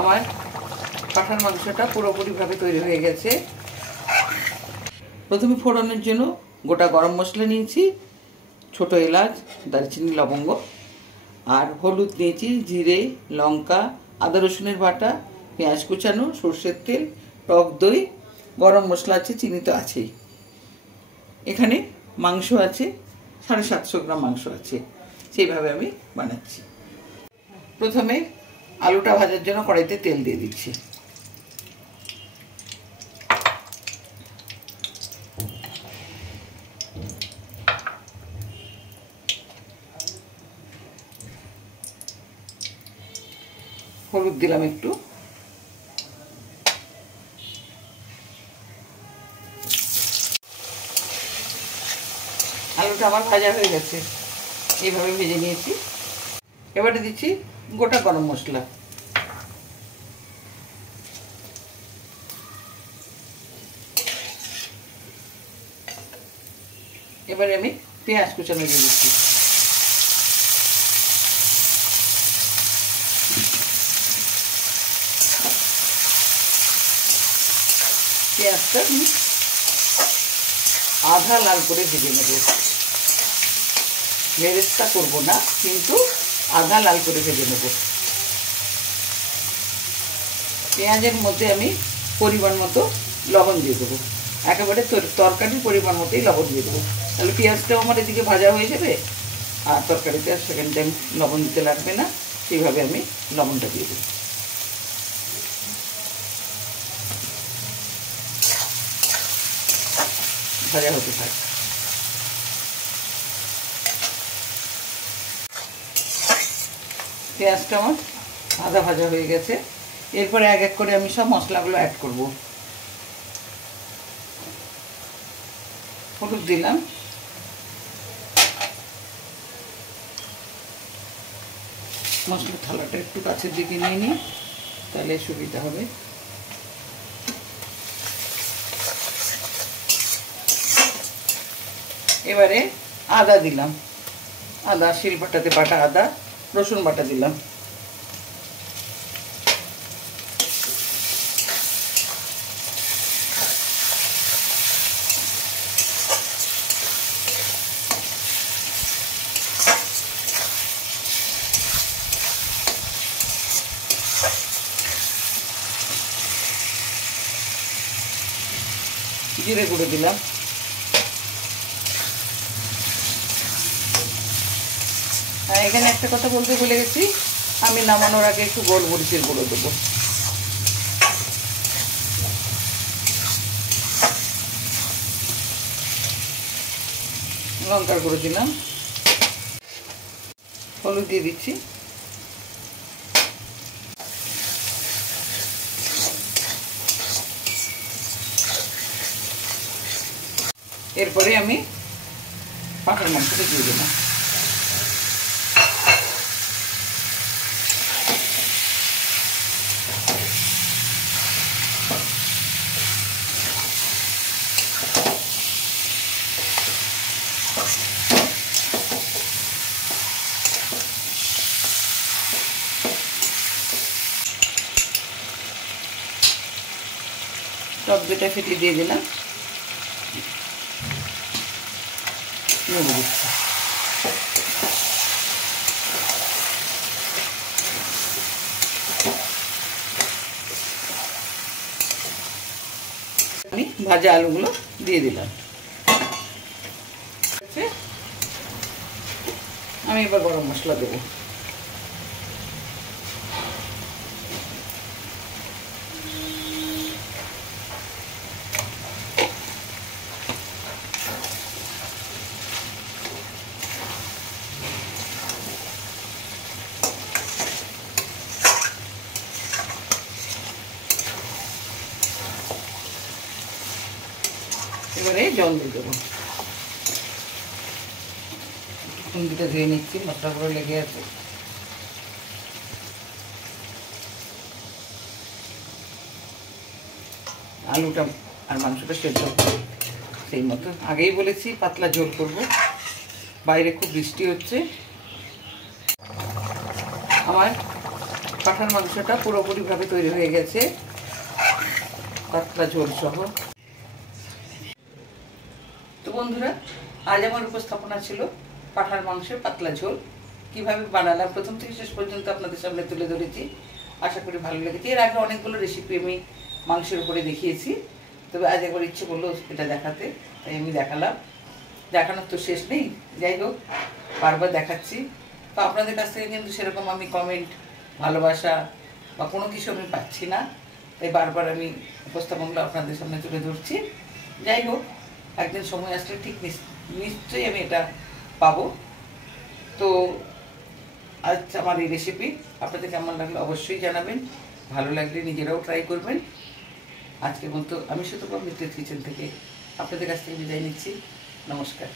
আমার পাঁঠার মাংসটা পুরোপুরিভাবে তৈরি হয়ে গেছে। প্রথমে ফোড়নের জন্য গোটা গরম মশলা নিয়েছি, ছোট এলাচ, দারচিনি, লবঙ্গ, আর হলুদ নিয়েছি, জিরে, লঙ্কা, আদা রসুনের বাটা, পেঁয়াজ কুচানো, সর্ষের তেল, টক দই, গরম মশলা আছে, চিনি তো আছেই। এখানে মাংস আছে, 750 গ্রাম মাংস আছে। সেইভাবে আমি বানাচ্ছি। প্রথমে আলুটা ভাজার জন্য কড়াইতে তেল দিয়ে দিচ্ছি। হলুদ দিলাম একটু, আলুটা আমার ভাজা হয়ে গেছে, এইভাবে ভেজে নিয়েছি। এবারে দিচ্ছি গোটা গরম মশলা, এবারে আমি পেঁয়াজ কুচানো দিয়ে দিচ্ছি। পেঁয়াজটা আধা লাল করে ভেজে নেব, বেরেস্তা করবো না, কিন্তু আধা লাল করে ভেজে নেব। পেঁয়াজের মধ্যে আমি পরিমাণ মতো লবণ দিয়ে দেবো, একেবারে তরকারির পরিমাণ মতোই লবণ দিয়ে দেবো, তাহলে পেঁয়াজটাও আমার এদিকে ভাজা হয়ে যাবে আর তরকারিতে আর সেকেন্ড টাইম লবণ দিতে লাগবে না। সেইভাবে আমি লবণটা দিয়ে দেবো। ভাজা হতে থাকে। পেঁয়াজটা আমার আধা ভাজা হয়ে গেছে। এরপরে এক এক করে আমি সব মশলাগুলো অ্যাড করব। হলুদ দিলাম, মশলার থালাটা একটু কাছের দিকে নিয়ে নিই, তাহলে সুবিধা হবে। এবারে আদা দিলাম, আদা শিলপাটাতে বাটা আদা, রসুন বাটা দিলাম। জিরে গুঁড়ো দিলাম, এখানে একটা কথা বলতে ভুলে গেছি, আমি নামানোর আগে একটু গোলমরিচের গুঁড়ো দেবো। লঙ্কার গুঁড়ো দিলাম, হলুদ দিয়ে দিচ্ছি, এরপরে আমি পাঁঠার মাংসটা দিয়ে দিলাম। টক দইটা ফেটে দিয়ে দিলাম, আমি ভাজা আলুগুলো দিয়ে দিলাম। আমি এবার গরম মশলা দেবো। এবারে জল দিয়ে দেবো। খুন্তিটা ধুয়ে নিচ্ছি, মশলাগুলো লেগে আছে। আলুটা আর মাংসটা সেদ্ধ সেই মতো, আগেই বলেছি পাতলা ঝোল করব। বাইরে খুব বৃষ্টি হচ্ছে। আমার পাঁঠার মাংসটা পুরোপুরিভাবে তৈরি হয়ে গেছে, পাতলা ঝোল সহ। তো বন্ধুরা, আজ আমার উপস্থাপনা ছিল পাঁঠার মাংসের পাতলা ঝোল। কিভাবে বানালাম প্রথম থেকে শেষ পর্যন্ত আপনাদের সামনে তুলে ধরেছি, আশা করি ভালো লেগেছে। এর আগে অনেকগুলো রেসিপি আমি মাংসের উপরে দেখিয়েছি, তবে আজ একবার ইচ্ছে করলো এটা দেখাতে, তাই আমি দেখালাম। দেখানোর তো শেষ নেই, যাই হোক বারবার দেখাচ্ছি। তো আপনাদের কাছ থেকে কিন্তু সেরকম আমি কমেন্ট, ভালোবাসা বা কোনো কিছু আমি পাচ্ছি না, তাই বারবার আমি উপস্থাপনগুলো আপনাদের সামনে তুলে ধরছি। যাই হোক, একদিন সময় আসলে ঠিক নিশ্চয়ই আমি এটা পাবো। তো আজ আমার এই রেসিপি আপনাদের কেমন লাগলো অবশ্যই জানাবেন, ভালো লাগলে নিজেরাও ট্রাই করবেন। আজকের মতো আমি শুধু মিত্রের কিচেন থেকে আপনাদের কাছ থেকে বিদায় নিচ্ছি। নমস্কার।